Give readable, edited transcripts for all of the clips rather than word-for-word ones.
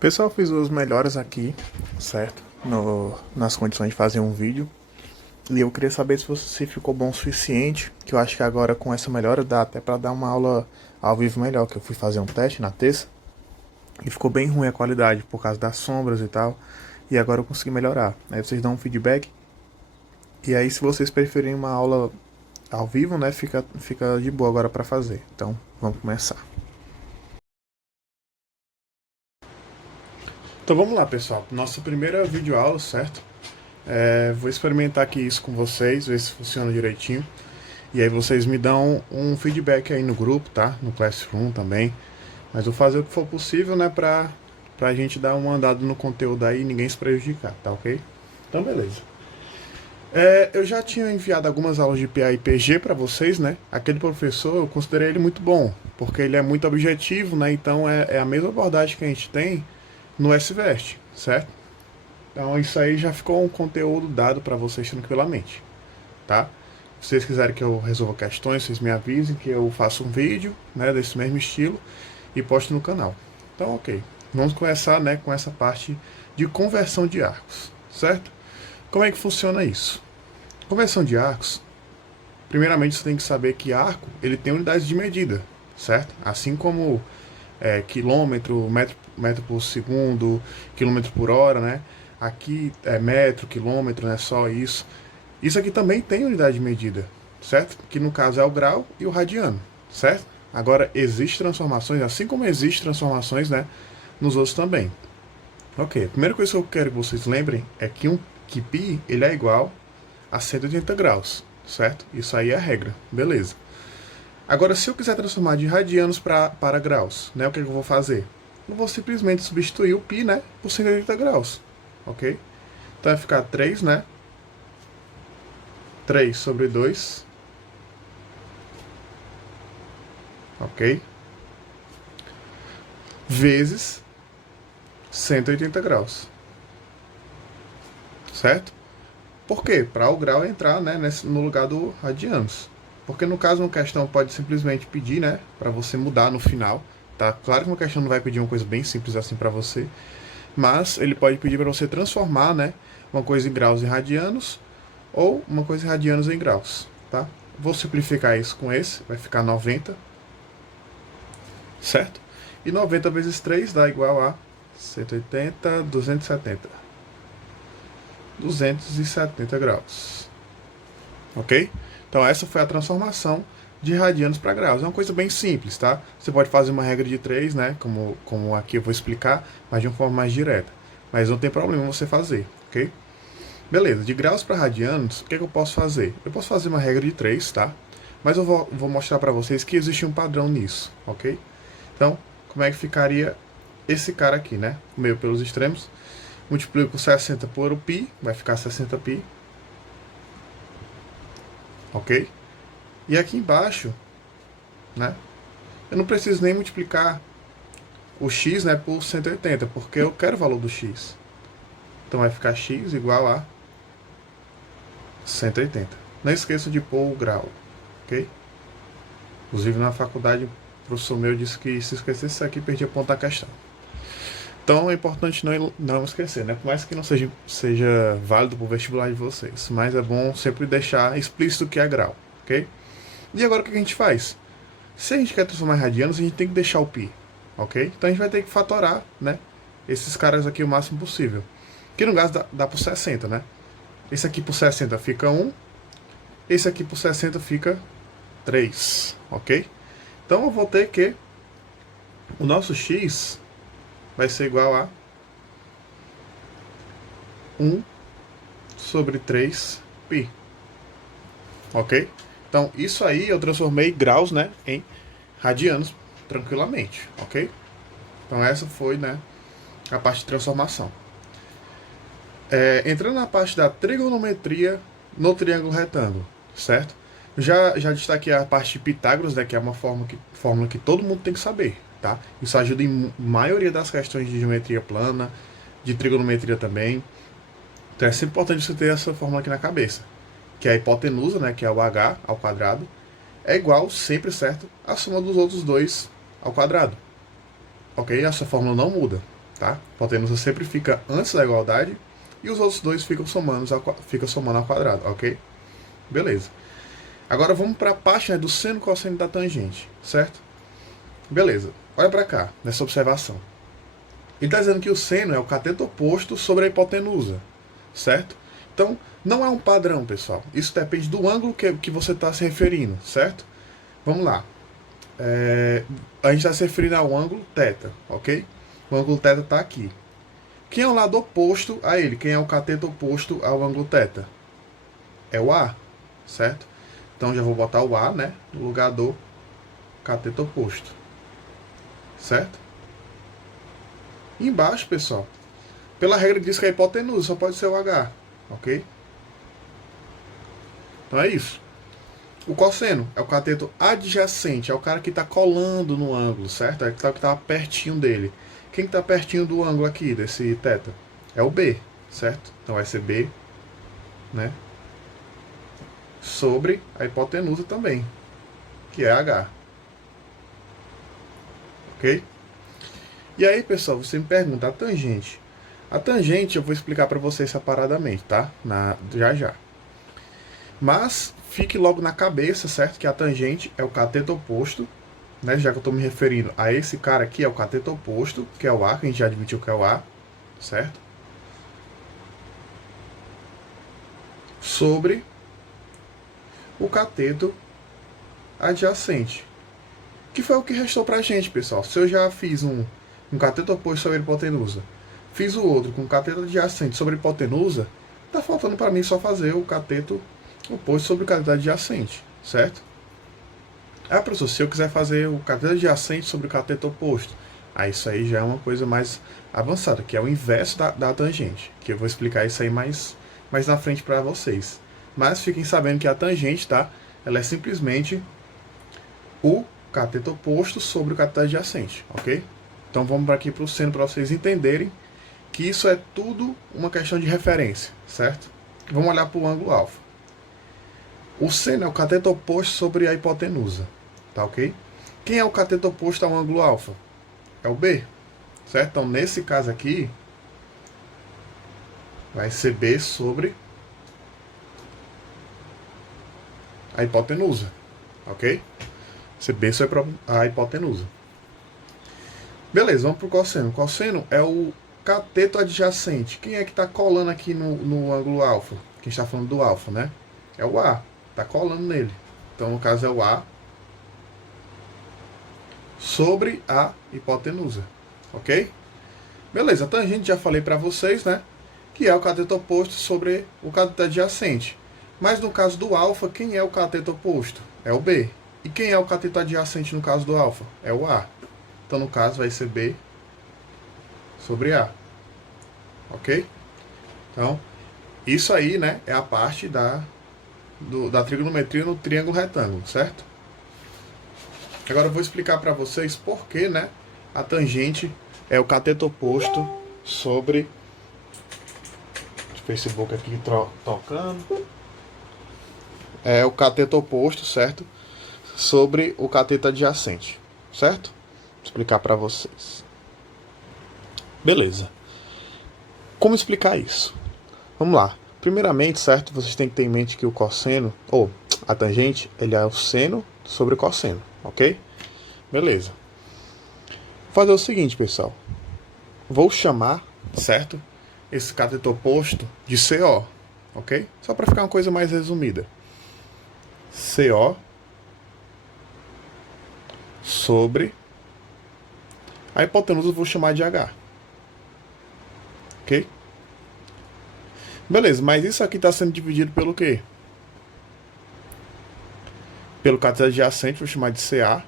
Pessoal, fiz as melhoras aqui, certo? Nas condições de fazer um vídeo. E eu queria saber se ficou bom o suficiente, que eu acho que agora com essa melhora dá até para dar uma aula ao vivo melhor, que eu fui fazer um teste na terça e ficou bem ruim a qualidade por causa das sombras e tal. E agora eu consegui melhorar. Aí vocês dão um feedback. E aí se vocês preferirem uma aula ao vivo, né, fica de boa agora para fazer. Então, vamos começar. Então vamos lá, pessoal. Nossa primeira videoaula, certo? Vou experimentar aqui isso com vocês, ver se funciona direitinho. E aí vocês me dão um feedback aí no grupo, tá? No Classroom também. Mas vou fazer o que for possível, né? Pra gente dar um andado no conteúdo aí e ninguém se prejudicar, tá ok? Então beleza. Eu já tinha enviado algumas aulas de PA e PG para vocês, né? Aquele professor, eu considerei ele muito bom, porque ele é muito objetivo, né? Então é a mesma abordagem que a gente tem no SVEST, certo? Então isso aí já ficou um conteúdo dado para vocês tranquilamente, tá? Se vocês quiserem que eu resolva questões, vocês me avisem que eu faço um vídeo, né, desse mesmo estilo e posto no canal. Então, ok. Vamos começar, né, com essa parte de conversão de arcos, certo? Como é que funciona isso? Conversão de arcos, primeiramente você tem que saber que arco ele tem unidades de medida, certo? Assim como quilômetro, metro por segundo, quilômetro por hora, né? Aqui é metro, quilômetro, né? Só isso. Isso aqui também tem unidade de medida, certo? Que no caso é o grau e o radiano, certo? Agora, existem transformações, assim como existem transformações, né? Nos outros também. Ok, a primeira coisa que eu quero que vocês lembrem é que π ele é igual a 180 graus, certo? Isso aí é a regra, beleza. Agora, se eu quiser transformar de radianos para graus, né, o que eu vou fazer? Eu vou simplesmente substituir o π, né, por 180 graus, ok? Então vai ficar 3, né? 3 sobre 2, ok? Vezes 180 graus, certo? Por quê? Para o grau entrar, né, no lugar do radianos. Porque no caso uma questão pode simplesmente pedir, né, para você mudar no final, tá? Claro que uma questão não vai pedir uma coisa bem simples assim para você, mas ele pode pedir para você transformar, né, uma coisa em graus em radianos ou uma coisa em radianos em graus, tá? Vou simplificar isso com esse, vai ficar 90, certo? E 90 vezes 3 dá igual a 180, 270. 270 graus. Ok? Então essa foi a transformação de radianos para graus. É uma coisa bem simples, tá? Você pode fazer uma regra de 3, né? Como aqui eu vou explicar, mas de uma forma mais direta. Mas não tem problema você fazer, ok? Beleza, de graus para radianos, o que eu posso fazer? Eu posso fazer uma regra de 3, tá? Mas eu vou mostrar para vocês que existe um padrão nisso, ok? Então, como é que ficaria esse cara aqui, né? Meio pelos extremos. Multiplico 60 por o π, vai ficar 60π. Ok? E aqui embaixo, né? Eu não preciso nem multiplicar o x, né, por 180, porque eu quero o valor do x. Então vai ficar x igual a 180. Não esqueça de pôr o grau, ok? Inclusive na faculdade, o professor meu disse que se esquecesse isso aqui, perdia ponto da questão. Então é importante não esquecer, né? Por mais que não seja válido para o vestibular de vocês. Mas é bom sempre deixar explícito que é grau, ok? E agora o que a gente faz? Se a gente quer transformar em radianos, a gente tem que deixar o π, ok? Então a gente vai ter que fatorar, né? Esses caras aqui o máximo possível. Que no caso dá por 60, né? Esse aqui por 60 fica 1. Esse aqui por 60 fica 3, ok? Então eu vou ter que o nosso x vai ser igual a 1 sobre 3π. Ok? Então, isso aí eu transformei graus, né, em radianos tranquilamente. Ok? Então, essa foi, né, a parte de transformação. Entrando na parte da trigonometria no triângulo retângulo, certo? Já destaquei a parte de Pitágoras, né, que é uma fórmula que todo mundo tem que saber, tá? Isso ajuda em maioria das questões de geometria plana, de trigonometria também. Então é sempre importante você ter essa fórmula aqui na cabeça, que é a hipotenusa, né, que é o h ao quadrado, é igual, sempre certo, a soma dos outros dois ao quadrado. Ok? Essa fórmula não muda. tá? A hipotenusa sempre fica antes da igualdade e os outros dois ficam somando ao quadrado, ok? Beleza. Agora vamos para a parte, né, do seno e cosseno da tangente, certo? Beleza. Olha para cá, nessa observação. Ele está dizendo que o seno é o cateto oposto sobre a hipotenusa, certo? Então, não é um padrão, pessoal. Isso depende do ângulo que você está se referindo, certo? Vamos lá. A gente está se referindo ao ângulo θ, ok? O ângulo θ está aqui. Quem é o lado oposto a ele? Quem é o cateto oposto ao ângulo θ? É o A, certo? Então já vou botar o A, né, no lugar do cateto oposto, certo? E embaixo, pessoal, pela regra diz que a hipotenusa só pode ser o H, ok? Então é isso. O cosseno é o cateto adjacente, é o cara que está colando no ângulo, certo? É o que está pertinho dele. Quem está pertinho do ângulo aqui, desse θ? É o B, certo? Então vai ser B, né? Sobre a hipotenusa também, que é H. Ok? E aí, pessoal, você me pergunta, a tangente. A tangente eu vou explicar para vocês separadamente, tá? Já já. Mas fique logo na cabeça, certo? Que a tangente é o cateto oposto, né? Já que eu estou me referindo a esse cara aqui, é o cateto oposto, que é o A, que a gente já admitiu que é o A, certo? Sobre o cateto adjacente. Que foi o que restou pra gente, pessoal. Se eu já fiz um cateto oposto sobre a hipotenusa, fiz o outro com cateto adjacente sobre a hipotenusa, tá faltando para mim só fazer o cateto oposto sobre o cateto adjacente, certo? Ah, professor, se eu quiser fazer o cateto adjacente sobre o cateto oposto, aí isso aí já é uma coisa mais avançada, que é o inverso da tangente, que eu vou explicar isso aí mais na frente para vocês. Mas fiquem sabendo que a tangente, tá? Ela é simplesmente o cateto oposto sobre o cateto adjacente, ok? Então vamos aqui para o seno para vocês entenderem que isso é tudo uma questão de referência, certo? Vamos olhar para o ângulo alfa. O seno é o cateto oposto sobre a hipotenusa, tá ok? Quem é o cateto oposto ao ângulo alfa? É o B, certo? Então nesse caso aqui, vai ser B sobre a hipotenusa, ok? Ser B sobre a hipotenusa. Beleza, vamos para o cosseno. O cosseno é o cateto adjacente. Quem é que está colando aqui no ângulo alfa? Quem está falando do alfa, né? É o A. Está colando nele. Então, no caso, é o A sobre a hipotenusa. Ok? Beleza, a tangente já falei para vocês, né? Que é o cateto oposto sobre o cateto adjacente. Mas no caso do alfa, quem é o cateto oposto? É o B. E quem é o cateto adjacente no caso do alfa? É o A. Então, no caso, vai ser B sobre A. Ok? Então, isso aí, né, é a parte da trigonometria no triângulo retângulo, certo? Agora eu vou explicar para vocês por que, né, a tangente é o cateto oposto sobre... Deixa eu ver esse aqui tocando. É o cateto oposto, certo? Sobre o cateto adjacente, certo? Vou explicar para vocês. Beleza. Como explicar isso? Vamos lá. Primeiramente, certo? Vocês têm que ter em mente que o cosseno, ou a tangente, ele é o seno sobre o cosseno, ok? Beleza. Vou fazer o seguinte, pessoal. Vou chamar, certo? Esse cateto oposto de CO, ok? Só para ficar uma coisa mais resumida. CO sobre a hipotenusa eu vou chamar de H. Ok? Beleza, mas isso aqui está sendo dividido pelo quê? Pelo cateto adjacente, vou chamar de CA,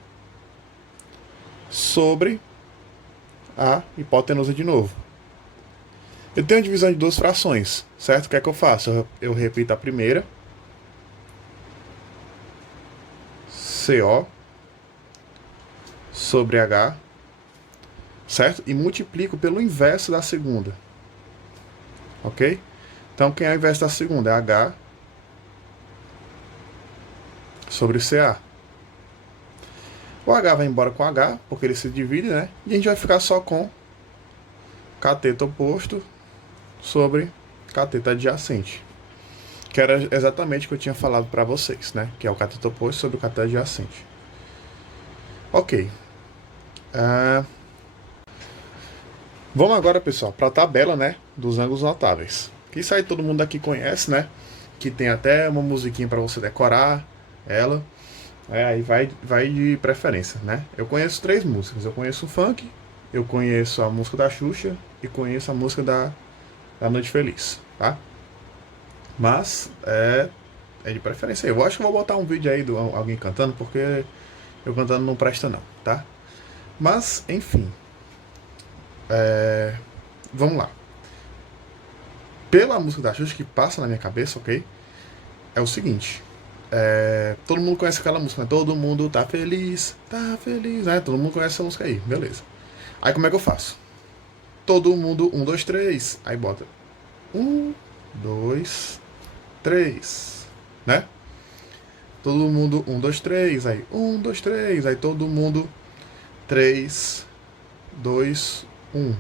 sobre a hipotenusa de novo. Eu tenho a divisão de duas frações, certo? O que é que eu faço? Eu repito a primeira. CO sobre H, certo? E multiplico pelo inverso da segunda. Ok? Então, quem é o inverso da segunda? É H sobre CA. O H vai embora com H, porque ele se divide, né? E a gente vai ficar só com cateto oposto sobre cateto adjacente. Que era exatamente o que eu tinha falado para vocês, né? Que é o cateto oposto sobre o cateto adjacente. Ok. Vamos agora, pessoal, para a tabela, né, dos ângulos notáveis. Isso aí todo mundo aqui conhece, né? Que tem até uma musiquinha para você decorar ela. Aí vai de preferência, né? Eu conheço 3 músicas. Eu conheço o funk, eu conheço a música da Xuxa e conheço a música da Noite Feliz, tá? Mas é de preferência. Eu acho que eu vou botar um vídeo aí de alguém cantando, porque eu cantando não presta não, tá? Mas, enfim. Vamos lá. Pela música da Xuxa que passa na minha cabeça, ok? É o seguinte. Todo mundo conhece aquela música, né? Todo mundo tá feliz, né? Todo mundo conhece essa música aí, beleza. Aí como é que eu faço? Todo mundo, 1, 2, 3. Aí bota 1, 2, 3, né? Todo mundo, 1, 2, 3. Aí 1, 2, 3. Aí todo mundo, 3, 2, 1.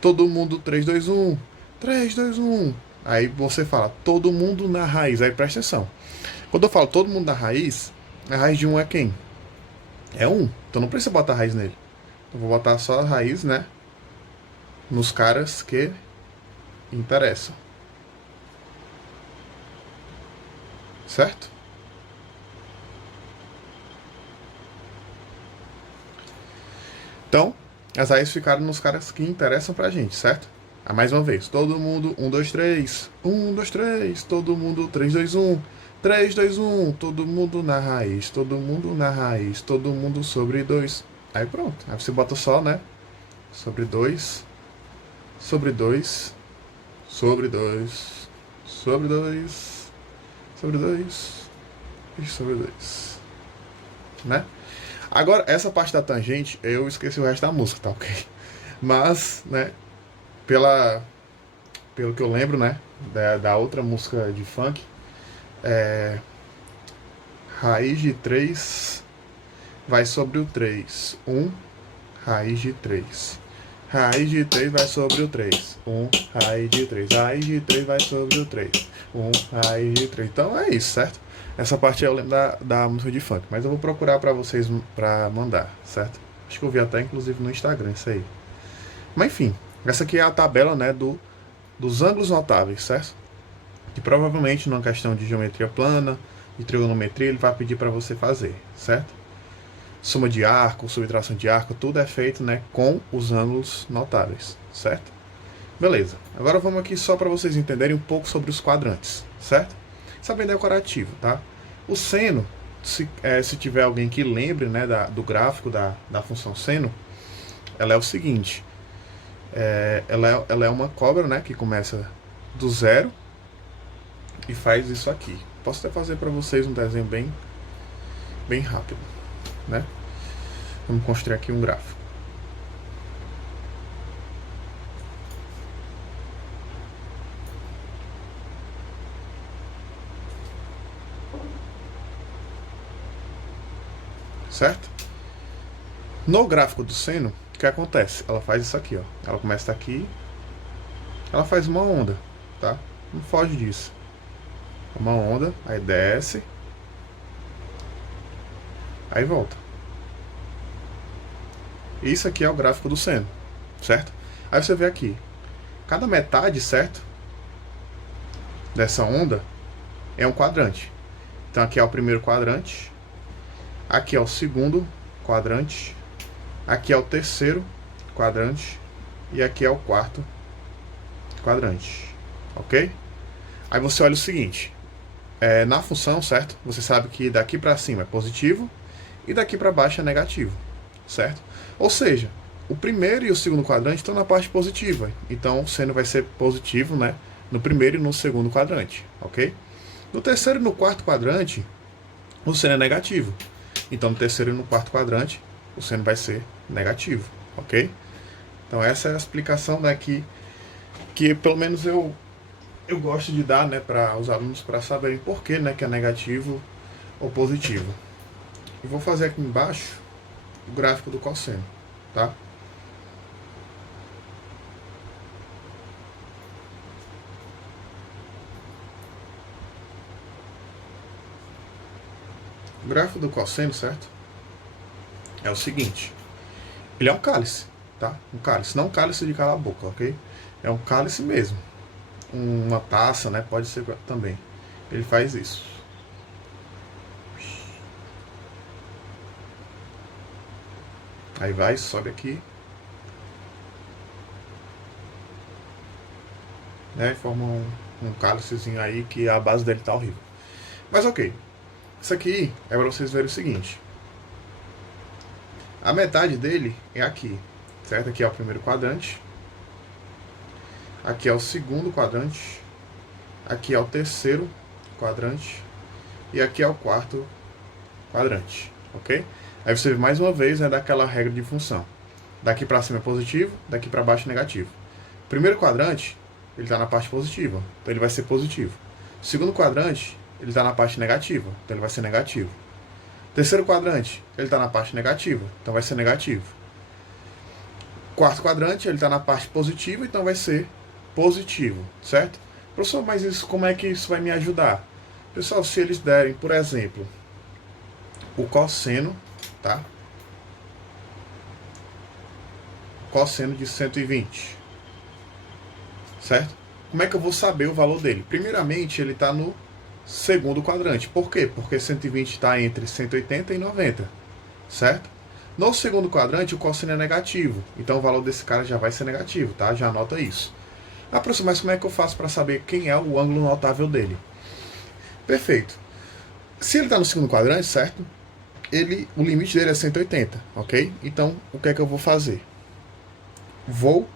Todo mundo, 3, 2, 1. 3, 2, 1. Aí você fala, todo mundo na raiz. Aí presta atenção. Quando eu falo todo mundo na raiz, a raiz de 1 é quem? É 1. Então não precisa botar a raiz nele. Eu vou botar só a raiz, né? Nos caras que interessam. Certo? Então, as raízes ficaram nos caras que interessam pra gente, certo? Mais uma vez, todo mundo, 1, 2, 3. 1, 2, 3. Todo mundo, 3, 2, 1. 3, 2, 1. Todo mundo na raiz. Todo mundo na raiz. Todo mundo sobre 2. Aí pronto. Aí você bota só, né? Sobre 2. Sobre 2. Sobre 2. Sobre 2. Sobre 2. E sobre 2. Né? Agora, essa parte da tangente, eu esqueci o resto da música, tá ok? Mas, né, pelo que eu lembro, né, da outra música de funk, raiz de 3 vai sobre o 3. 1, raiz de 3. Raiz de 3 vai sobre o 3. 1, raiz de 3. Raiz de 3 vai sobre o 3. 1, raiz de 3. Então é isso, certo? Essa parte eu lembro da música de funk. Mas eu vou procurar pra vocês pra mandar, certo? Acho que eu vi até inclusive no Instagram isso aí. Mas enfim, essa aqui é a tabela, né, dos ângulos notáveis, certo? Que provavelmente numa questão de geometria plana, de trigonometria, ele vai pedir para você fazer, certo? Soma de arco, subtração de arco, tudo é feito, né, com os ângulos notáveis, certo? Beleza. Agora vamos aqui só para vocês entenderem um pouco sobre os quadrantes, certo? Isso é bem decorativo, tá? O seno, se tiver alguém que lembre, né, do gráfico da função seno, ela é o seguinte. Ela é uma cobra, né, que começa do zero e faz isso aqui. Posso até fazer para vocês um desenho bem rápido, né? Vamos construir aqui um gráfico. Certo? No gráfico do seno, o que acontece? Ela faz isso aqui, ó. Ela começa aqui, ela faz uma onda, tá? Não foge disso. Uma onda, aí desce, aí volta. Isso aqui é o gráfico do seno, certo? Aí você vê aqui, cada metade, certo? Dessa onda é um quadrante. Então aqui é o primeiro quadrante, aqui é o segundo quadrante, aqui é o terceiro quadrante e aqui é o quarto quadrante, ok? Aí você olha o seguinte, na função, certo? Você sabe que daqui para cima é positivo e daqui para baixo é negativo, certo? Ou seja, o primeiro e o segundo quadrante estão na parte positiva, então o seno vai ser positivo, né? No primeiro e no segundo quadrante, ok? No terceiro e no quarto quadrante, o seno é negativo. Então no terceiro e no quarto quadrante, o seno vai ser negativo, ok? Então essa é a explicação, né, que pelo menos eu gosto de dar, né, para os alunos para saberem por que, né, que é negativo ou positivo. E vou fazer aqui embaixo o gráfico do cosseno, tá? O gráfico do cosseno, certo? É o seguinte. Ele é um cálice, tá? Um cálice, não um cálice de calar a boca, ok? É um cálice mesmo. Uma taça, né? Pode ser também. Ele faz isso. Aí vai, sobe aqui. Né? E forma um cálicezinho aí que a base dele tá horrível. Mas ok. Isso aqui é para vocês verem o seguinte. A metade dele é aqui, certo? Aqui é o primeiro quadrante. Aqui é o segundo quadrante. Aqui é o terceiro quadrante. E aqui é o quarto quadrante, ok? Aí você vê mais uma vez, né, daquela regra de função. Daqui para cima é positivo, daqui para baixo é negativo. Primeiro quadrante, ele está na parte positiva, então ele vai ser positivo. Segundo quadrante, ele está na parte negativa, então ele vai ser negativo. Terceiro quadrante, ele está na parte negativa, então vai ser negativo. Quarto quadrante, ele está na parte positiva, então vai ser positivo, certo? Professor, mas isso, como é que isso vai me ajudar? Pessoal, se eles derem, por exemplo, o cosseno, tá? Cosseno de 120, certo? Como é que eu vou saber o valor dele? Primeiramente, ele está no segundo quadrante. Por quê? Porque 120 está entre 180 e 90, certo? No segundo quadrante, o cosseno é negativo, então o valor desse cara já vai ser negativo, tá? Já anota isso. Ah, professor, mas como é que eu faço para saber quem é o ângulo notável dele? Perfeito. Se ele está no segundo quadrante, certo? O limite dele é 180, ok? Então, o que é que eu vou fazer? Vou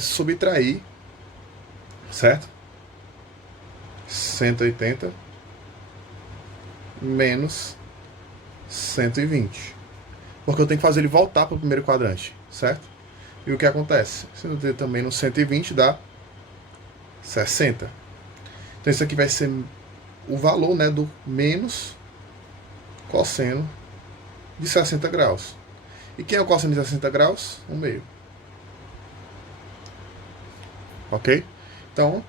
subtrair, certo? 180 menos 120. Porque eu tenho que fazer ele voltar para o primeiro quadrante, certo? E o que acontece? 180 também no 120 dá 60. Então isso aqui vai ser o valor, né, do menos cosseno de 60 graus. E quem é o cosseno de 60 graus? 1/2. Ok? Então,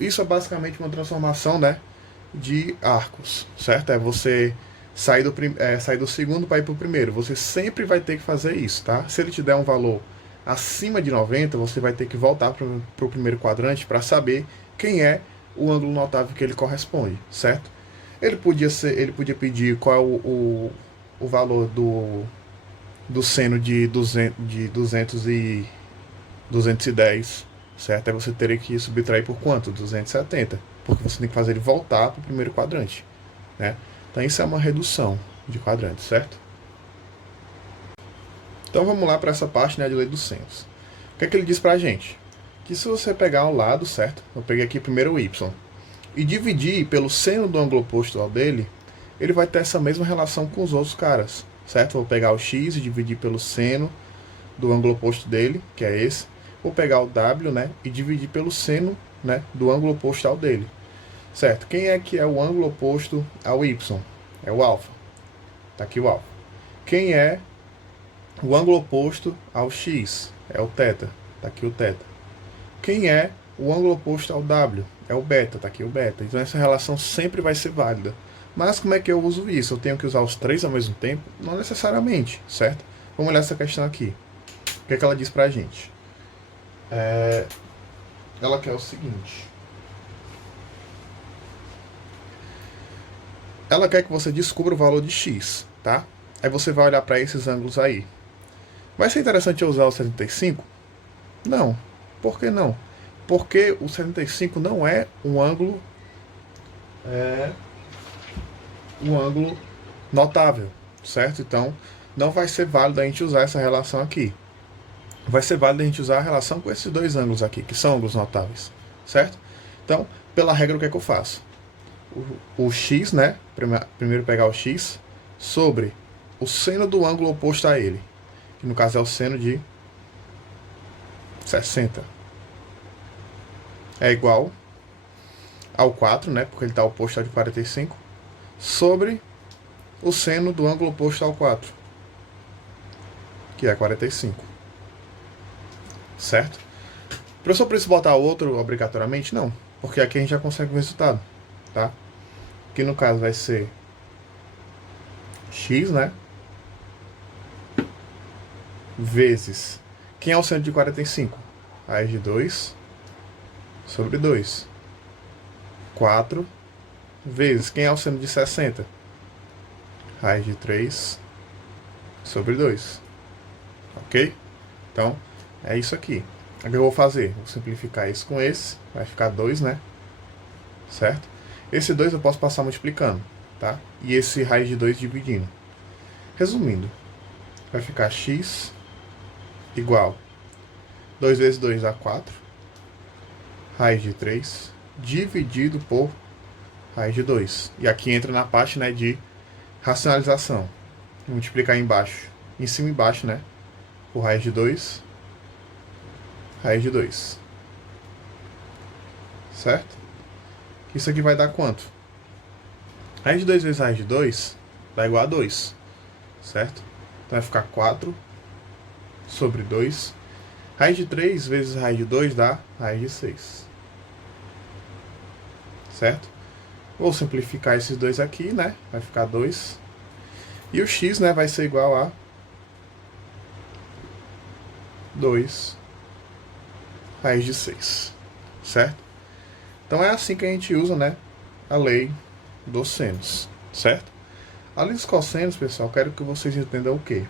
isso é basicamente uma transformação, né, de arcos, certo? É você sair do segundo para ir para o primeiro. Você sempre vai ter que fazer isso, tá? Se ele te der um valor acima de 90, você vai ter que voltar para o primeiro quadrante para saber quem é o ângulo notável que ele corresponde, certo? Ele podia pedir qual é o valor do seno de 210, certo? Aí você teria que subtrair por quanto? 270, porque você tem que fazer ele voltar para o primeiro quadrante, né? Então isso é uma redução de quadrantes, certo? Então vamos lá para essa parte, né, de lei dos senos. O que é que ele diz para a gente? Que se você pegar um lado, certo? Eu peguei aqui primeiro o y, e dividir pelo seno do ângulo oposto ao dele, ele vai ter essa mesma relação com os outros caras, certo? Vou pegar o x e dividir pelo seno do ângulo oposto dele, que é esse. Vou pegar o w, né, e dividir pelo seno, né, do ângulo oposto ao dele, certo? Quem é que é o ângulo oposto ao y? É o alfa. Tá aqui o alfa. Quem é o ângulo oposto ao x? É o θ. Tá aqui o θ. Quem é o ângulo oposto ao w? É o beta. Tá aqui o beta. Então essa relação sempre vai ser válida. Mas como é que eu uso isso? Eu tenho que usar os três ao mesmo tempo? Não necessariamente, certo? Vamos olhar essa questão aqui. O que é que ela diz pra gente? Ela quer o seguinte. Ela quer que você descubra o valor de x, tá? Aí você vai olhar para esses ângulos aí. Vai ser interessante eu usar o 75? Não. Por que não? Porque o 75 não é um ângulo notável, certo? Então não vai ser válido a gente usar essa relação aqui. Vai ser válido a gente usar a relação com esses dois ângulos aqui, que são ângulos notáveis, certo? Então, pela regra, o que é que eu faço? O x, né? Primeiro pegar o x sobre o seno do ângulo oposto a ele, que no caso é o seno de 60. É igual ao 4, né? Porque ele está oposto ao de 45, sobre o seno do ângulo oposto ao 4, que é 45. Certo? Professor, preciso botar outro obrigatoriamente? Não, porque aqui a gente já consegue o resultado, tá? Que no caso vai ser x, né? Vezes. Quem é o seno de 45? Raiz de 2 sobre 2. 4 vezes. Quem é o seno de 60? Raiz de 3 sobre 2. Ok? Então, é isso aqui. O que eu vou fazer? Vou simplificar isso com esse. Vai ficar 2, né? Certo? Esse 2 eu posso passar multiplicando, tá? E esse raiz de 2 dividindo. Resumindo, vai ficar x igual 2 vezes 2 dá 4. Raiz de 3 dividido por raiz de 2. E aqui entra na parte, né, de racionalização. Vou multiplicar embaixo, em cima e embaixo, né? Por raiz de 2. Raiz de 2. Certo? Isso aqui vai dar quanto? Raiz de 2 vezes raiz de 2 dá igual a 2. Certo? Então vai ficar 4 sobre 2. Raiz de 3 vezes raiz de 2 dá raiz de 6. Certo? Vou simplificar esses dois aqui, né? Vai ficar 2. E o x, né, vai ser igual a 2 raiz de 6. Certo? Então é assim que a gente usa, né, a lei dos senos. Certo? A lei dos cossenos, pessoal, quero que vocês entendam o quê?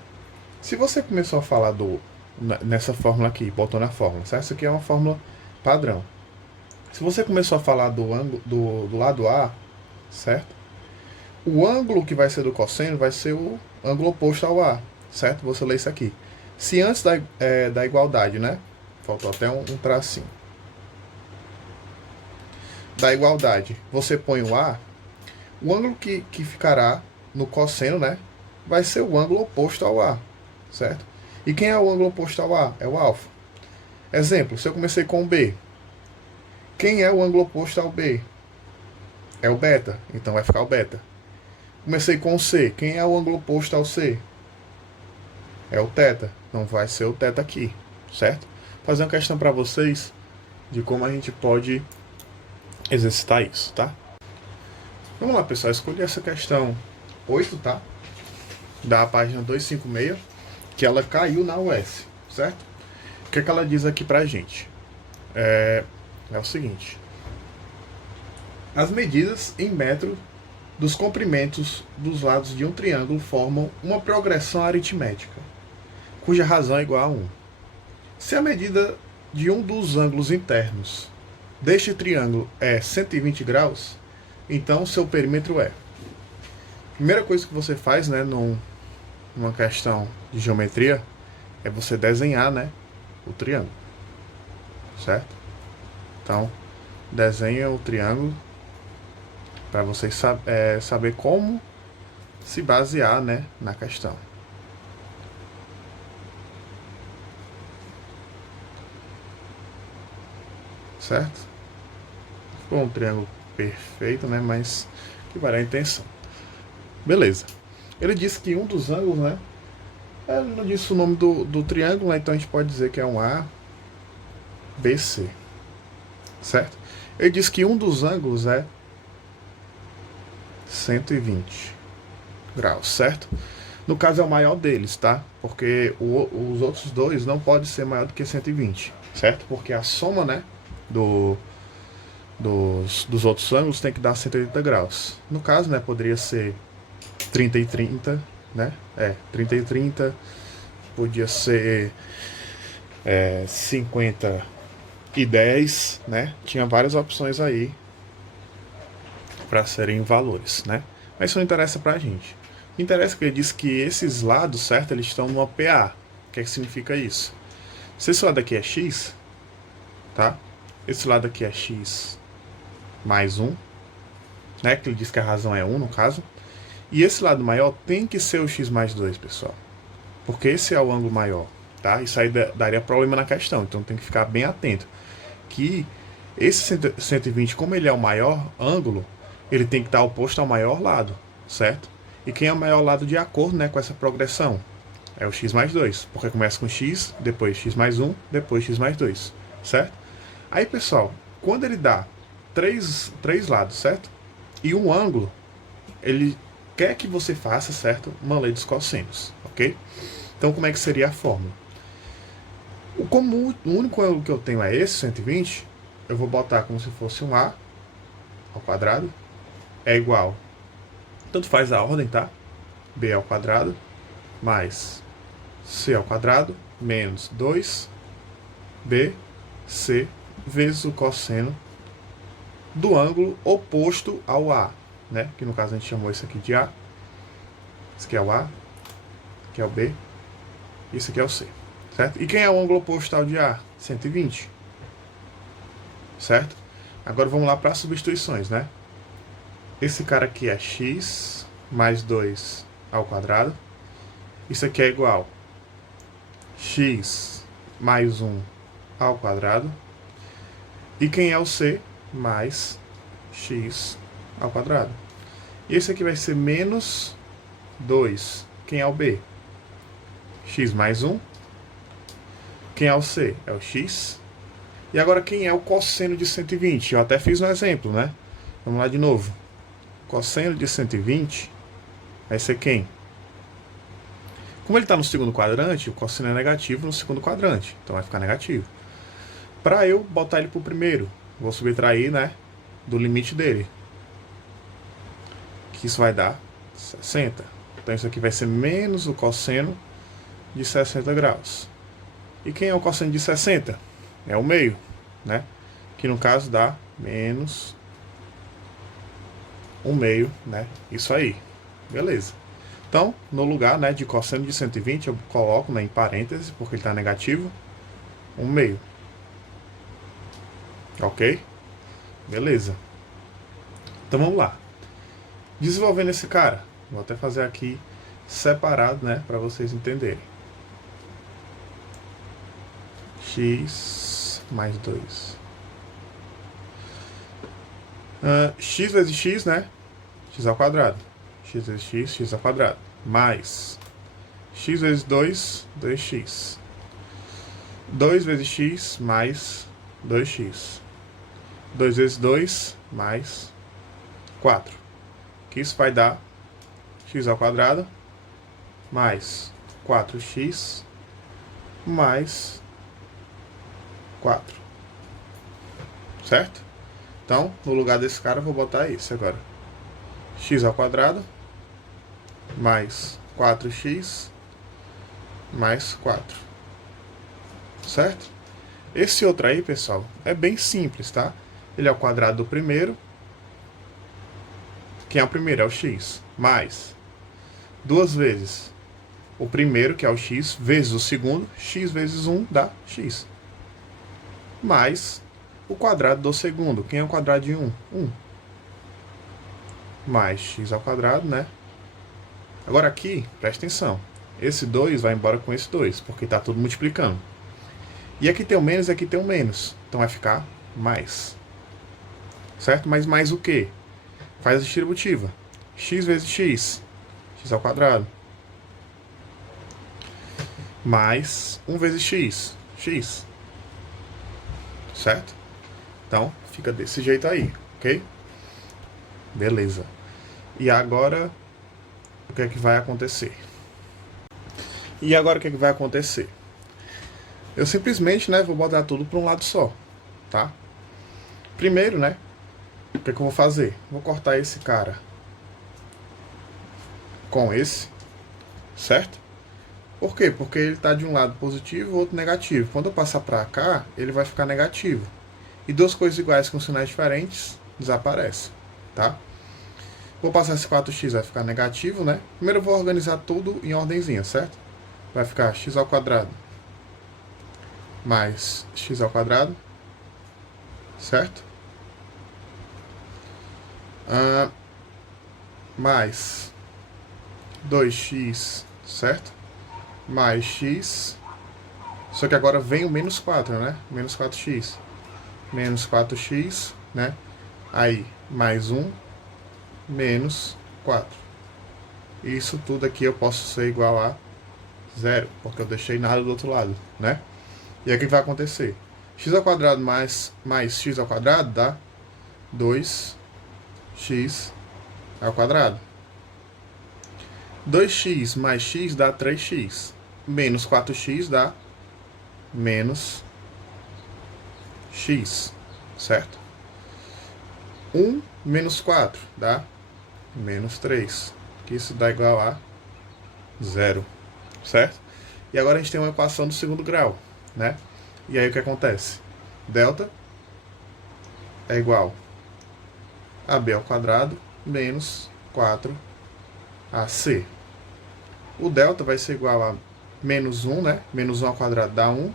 Se você começou a falar nessa fórmula aqui, botou na fórmula, certo? Essa aqui é uma fórmula padrão. Se você começou a falar do ângulo do lado A, certo? O ângulo que vai ser do cosseno vai ser o ângulo oposto ao A, certo? Você lê isso aqui. Se antes da igualdade, né? Faltou até um tracinho. Da igualdade, você põe o A, o ângulo que ficará no cosseno, né? Vai ser o ângulo oposto ao A, certo? E quem é o ângulo oposto ao A? É o alfa. Exemplo, se eu comecei com o B, quem é o ângulo oposto ao B? É o beta, então vai ficar o beta. Comecei com o C, quem é o ângulo oposto ao C? É o θ, não vai ser o θ aqui, certo? Vou fazer uma questão para vocês de como a gente pode exercitar isso, tá? Vamos lá, pessoal, escolhi essa questão 8, tá? Da página 256, que ela caiu na UF, certo? O que ela diz aqui pra gente? É o seguinte: as medidas em metro dos comprimentos dos lados de um triângulo formam uma progressão aritmética, cuja razão é igual a 1. Se a medida de um dos ângulos internos deste triângulo é 120 graus, então seu perímetro é. Primeira coisa que você faz, né, numa questão de geometria, é você desenhar, né, o triângulo, certo? Então, desenha o triângulo para vocês saber como se basear, né, na questão. Certo? Ficou um triângulo perfeito, né, mas que vai dar a intenção. Beleza. Ele disse que um dos ângulos, né, ele não disse o nome do triângulo, né, então a gente pode dizer que é um ABC. Certo? Ele diz que um dos ângulos é 120 graus, certo? No caso é o maior deles, tá? Porque os outros dois não podem ser maior do que 120, certo? Porque a soma, né, dos outros ângulos tem que dar 180 graus. No caso, né, poderia ser 30 e 30, né? 30 e 30, podia ser 50 e 10, né? Tinha várias opções aí para serem valores, né? Mas isso não interessa pra gente. O que interessa é que ele diz que esses lados, certo? Eles estão numa PA. O que é que significa isso? Se esse lado aqui é x, tá? Esse lado aqui é x mais 1, né? Que ele diz que a razão é 1 no caso. E esse lado maior tem que ser o x mais 2, pessoal. Porque esse é o ângulo maior, tá? Isso aí daria problema na questão, então tem que ficar bem atento. Que esse 120, como ele é o maior ângulo, ele tem que estar oposto ao maior lado, certo? E quem é o maior lado de acordo, né, com essa progressão? É o x mais 2, porque começa com x, depois x mais 1, depois x mais 2, certo? Aí, pessoal, quando ele dá três lados, certo? E um ângulo, ele quer que você faça, certo? Uma lei dos cossenos, ok? Então, como é que seria a fórmula? Como o único ângulo que eu tenho é esse, 120, eu vou botar como se fosse um A ao quadrado é igual, tanto faz a ordem, tá? B ao quadrado mais C ao quadrado menos 2BC vezes o cosseno do ângulo oposto ao A, né? Que no caso a gente chamou isso aqui de A. Isso aqui é o A, que é o B, isso aqui é o C, certo? E quem é o ângulo oposto ao de A? 120, certo? Agora vamos lá para as substituições, né? Esse cara aqui é x mais 2 ao quadrado. Isso aqui é igual a x mais 1 ao quadrado. E quem é o C? Mais x ao quadrado. E esse aqui vai ser menos 2. Quem é o B? X mais 1. Quem é o C? É o x. E agora quem é o cosseno de 120? Eu até fiz um exemplo, né? Vamos lá de novo. Cosseno de 120 vai ser quem? Como ele está no segundo quadrante, o cosseno é negativo no segundo quadrante. Então vai ficar negativo. Para eu botar ele para o primeiro, vou subtrair, né, do limite dele. Que isso vai dar 60. Então isso aqui vai ser menos o cosseno de 60 graus. E quem é o cosseno de 60? É o meio, né? Que no caso dá menos 1/2, né? Isso aí. Beleza. Então, no lugar, né, de cosseno de 120, eu coloco, né, em parênteses, porque ele está negativo, 1/2. Ok? Beleza. Então vamos lá. Desenvolvendo esse cara, vou até fazer aqui separado, né, para vocês entenderem. X mais 2. X vezes x, né? X ao quadrado. X vezes x, x ao quadrado. Mais x vezes 2, 2x. 2 vezes x mais 2x. 2 vezes 2 mais 4. Que isso vai dar x ao quadrado mais 4x mais 4. Certo? Então, no lugar desse cara, eu vou botar isso agora. X ao quadrado mais 4x mais 4. Certo? Esse outro aí, pessoal, é bem simples, tá? Ele é o quadrado do primeiro. Quem é o primeiro? É o x. Mais 2 vezes o primeiro, que é o x, vezes o segundo. X vezes 1 dá x. Mais o quadrado do segundo. Quem é o quadrado de 1? 1. Mais x ao quadrado, né? Agora aqui, presta atenção. Esse 2 vai embora com esse 2, porque está tudo multiplicando. E aqui tem o menos e aqui tem o menos. Então vai ficar mais. Certo? Mas mais o quê? Faz a distributiva. X vezes x. X ao quadrado. Mais 1 vezes x. X. Certo? Então, fica desse jeito aí, ok? Beleza. E agora, o que é que vai acontecer? E agora o que é que vai acontecer? Eu simplesmente, né, vou botar tudo para um lado só, tá? Primeiro, né, o que é que eu vou fazer? Vou cortar esse cara com esse, certo? Por quê? Porque ele está de um lado positivo e o outro negativo. Quando eu passar para cá, ele vai ficar negativo. E duas coisas iguais com sinais diferentes desaparecem, tá? Vou passar esse 4x, vai ficar negativo, né? Primeiro eu vou organizar tudo em ordenzinha, certo? Vai ficar x ao quadrado mais x ao quadrado, certo? Mais 2x, certo? Mais x, só que agora vem o menos 4, né? Menos 4x. Menos 4x, né? Aí, mais 1, menos 4. Isso tudo aqui eu posso ser igual a 0, porque eu deixei nada do outro lado, né? E aí o que vai acontecer? X ao quadrado mais x ao quadrado dá 2x ao quadrado. 2x mais x dá 3x. Menos 4x dá menos x, certo? 1 menos 4 dá menos 3, que isso dá igual a 0, certo? E agora a gente tem uma equação do segundo grau, né? E aí o que acontece? Delta é igual a b ao quadrado menos 4ac. O delta vai ser igual a menos 1, né? Menos 1 ao quadrado dá 1.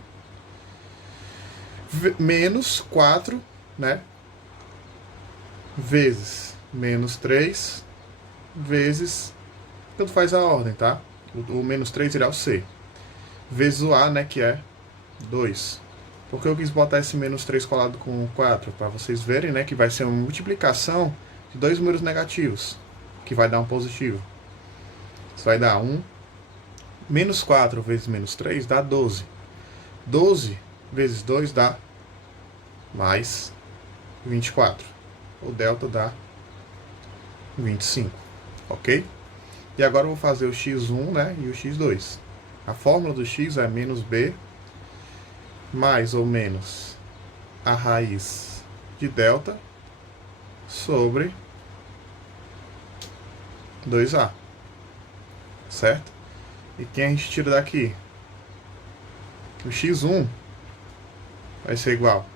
Menos 4, né? Vezes menos 3 vezes, tanto faz a ordem, tá? O menos 3 irá o C. Vezes o A, né, que é 2. Por que eu quis botar esse menos 3 colado com 4? Para vocês verem, né, que vai ser uma multiplicação de dois números negativos, que vai dar um positivo. Isso vai dar 1. Menos 4 vezes menos 3 dá 12. 12 vezes 2 dá mais 24. O delta dá 25, ok? E agora eu vou fazer o x1, né, e o x2. A fórmula do x é menos b mais ou menos a raiz de delta sobre 2a, certo? E quem a gente tira daqui? O x1 vai ser igual.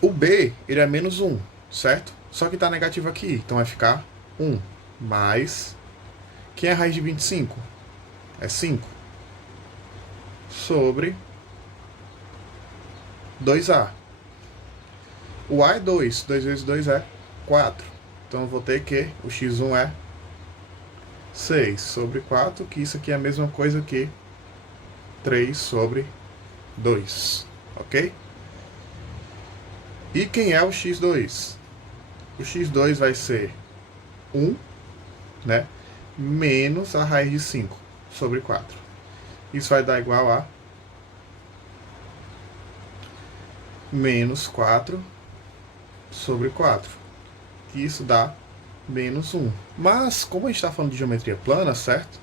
O b, ele é menos 1, certo? Só que está negativo aqui, então vai ficar 1 mais... Quem é a raiz de 25? É 5. Sobre 2a. O a é 2. 2 vezes 2 é 4. Então eu vou ter que o x1 é 6 sobre 4, que isso aqui é a mesma coisa que 3 sobre 2. Ok? E quem é o x2? O x2 vai ser 1, né? Menos a raiz de 5 sobre 4. Isso vai dar igual a menos 4 sobre 4. Que isso dá menos 1. Mas, como a gente está falando de geometria plana, certo?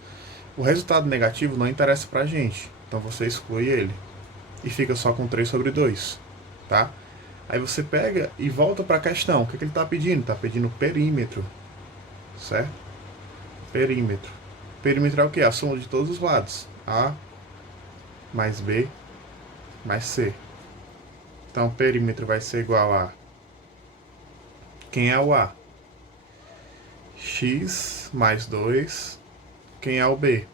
O resultado negativo não interessa pra gente. Então você exclui ele. E fica só com 3 sobre 2. Tá? Aí você pega e volta para a questão. O que ele está pedindo? Está pedindo perímetro. Certo? Perímetro. Perímetro é o quê? A soma de todos os lados. A mais B mais C. Então, perímetro vai ser igual a... Quem é o A? X mais 2. Quem é o B?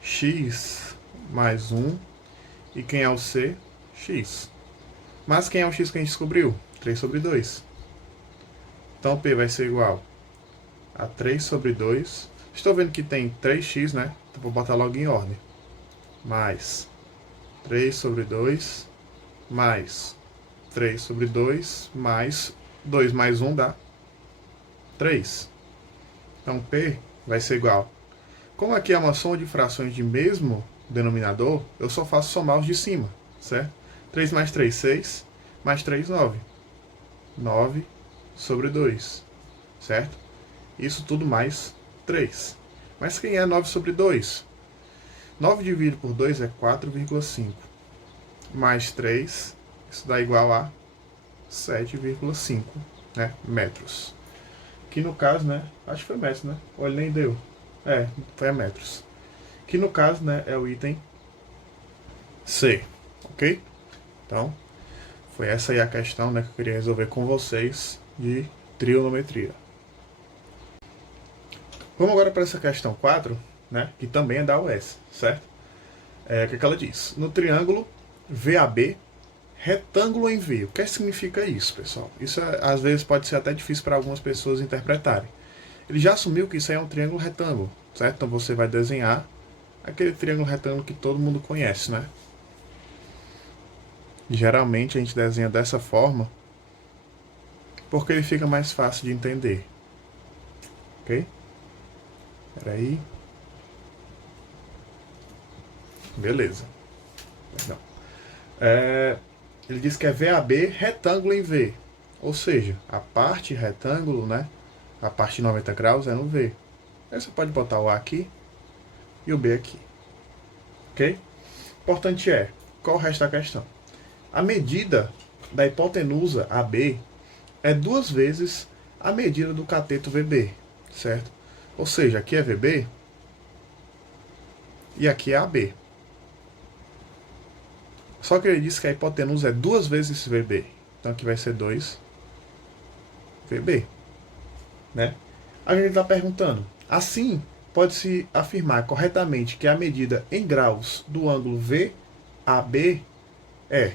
X mais 1. E quem é o C? X. Mas quem é o X que a gente descobriu? 3 sobre 2. Então, P vai ser igual a 3 sobre 2. Estou vendo que tem 3x, né? Então, vou botar logo em ordem. Mais 3 sobre 2, mais 3 sobre 2, mais 2 mais 1 dá 3. Então, P vai ser igual. Como aqui é uma soma de frações de mesmo denominador, eu só faço somar os de cima, certo? 3 mais 3, 6, mais 3, 9. 9 sobre 2, certo? Isso tudo mais 3. Mas quem é 9 sobre 2? 9 dividido por 2 é 4,5. Mais 3, isso dá igual a 7,5, né, metros. Que no caso, né, acho que foi metros, né? Ou ele nem deu. É, foi a metros. Que no caso, né, é o item C, ok? Então, foi essa aí a questão, né, que eu queria resolver com vocês de trigonometria. Vamos agora para essa questão 4, né, que também é da UES, certo? O que ela diz? No triângulo VAB, retângulo em V. O que significa isso, pessoal? Isso às vezes pode ser até difícil para algumas pessoas interpretarem. Ele já assumiu que isso aí é um triângulo retângulo, certo? Então você vai desenhar aquele triângulo retângulo que todo mundo conhece, né? Geralmente a gente desenha dessa forma porque ele fica mais fácil de entender. Ok? Peraí. Beleza. Perdão. Ele diz que é VAB retângulo em V. Ou seja, a parte retângulo, né, A parte de 90 graus é no V. Aí você pode botar o A aqui e o B aqui. Ok? Importante é, qual o resto da questão? A medida da hipotenusa AB é 2 vezes a medida do cateto VB, certo? Ou seja, aqui é VB e aqui é AB. Só que ele disse que a hipotenusa é 2 vezes esse VB. Então aqui vai ser 2 VB, né? A gente está perguntando, assim pode-se afirmar corretamente que a medida em graus do ângulo VAB é,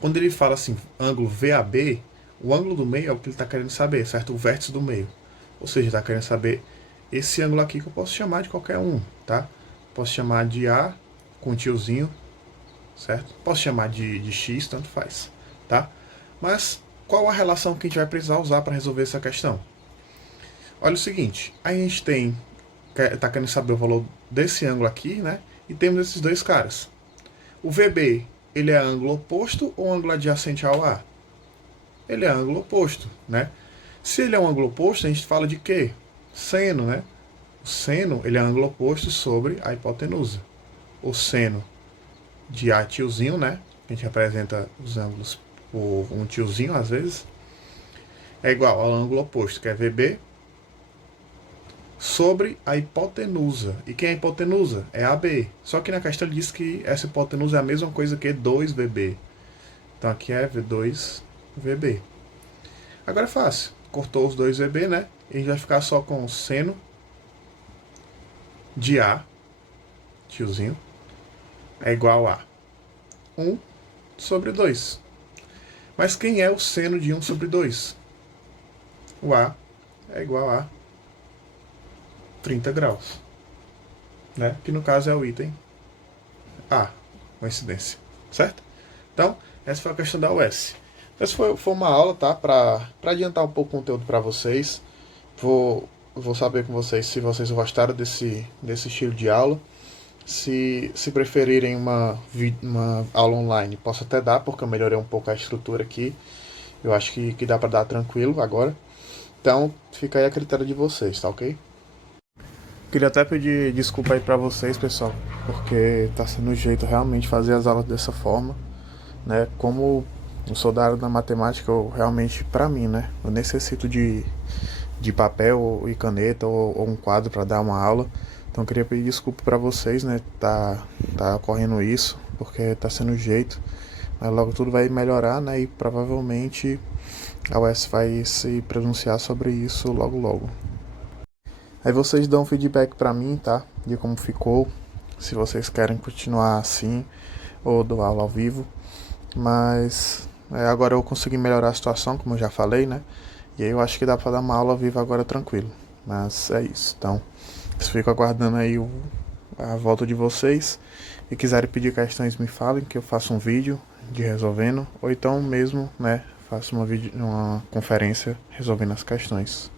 quando ele fala assim, ângulo VAB, o ângulo do meio é o que ele está querendo saber, certo? O vértice do meio. Ou seja, está querendo saber esse ângulo aqui que eu posso chamar de qualquer um, tá? Posso chamar de A com um tiozinho, certo? Posso chamar de X, tanto faz, tá? Mas qual a relação que a gente vai precisar usar para resolver essa questão? Olha o seguinte, a gente está querendo saber o valor desse ângulo aqui, né? E temos esses dois caras. O VB, ele é ângulo oposto ou ângulo adjacente ao A? Ele é ângulo oposto, né? Se ele é um ângulo oposto, a gente fala de quê? Seno, né? O seno, ele é ângulo oposto sobre a hipotenusa. O seno de A tiozinho, né? A gente representa os ângulos por um tiozinho, às vezes. É igual ao ângulo oposto, que é VB, sobre a hipotenusa. E quem é a hipotenusa? É AB. Só que na questão ele diz que essa hipotenusa é a mesma coisa que 2VB. Então aqui é V2VB. Agora é fácil. Cortou os dois VB, né? E a gente vai ficar só com o seno de A, tiozinho, é igual a 1 sobre 2. Mas quem é o seno de 1 sobre 2? O A é igual a 30 graus, né? Que no caso é o item A, coincidência, certo? Então, essa foi a questão da US. Essa foi uma aula, tá? Para adiantar um pouco o conteúdo para vocês. Vou saber com vocês se vocês gostaram desse estilo de aula. Se preferirem uma aula online, posso até dar, porque eu melhorei um pouco a estrutura aqui. Eu acho que dá para dar tranquilo agora. Então, fica aí a critério de vocês, tá ok? Queria até pedir desculpa aí pra vocês, pessoal, porque tá sendo o jeito realmente fazer as aulas dessa forma, né? Como eu sou da área da matemática, eu realmente, pra mim, né? Eu necessito de papel e caneta ou um quadro para dar uma aula. Então eu queria pedir desculpa para vocês, né? Tá ocorrendo isso, porque tá sendo o jeito. Mas logo tudo vai melhorar, né? E provavelmente a UES vai se pronunciar sobre isso logo logo. Aí vocês dão feedback para mim, tá? De como ficou, se vocês querem continuar assim ou doar aula ao vivo. Mas agora eu consegui melhorar a situação, como eu já falei, né? E aí eu acho que dá para dar uma aula ao vivo agora tranquilo. Mas é isso. Então, fico aguardando aí a volta de vocês. E quiserem pedir questões, me falem que eu faço um vídeo de resolvendo. Ou então mesmo, né, faço uma conferência resolvendo as questões.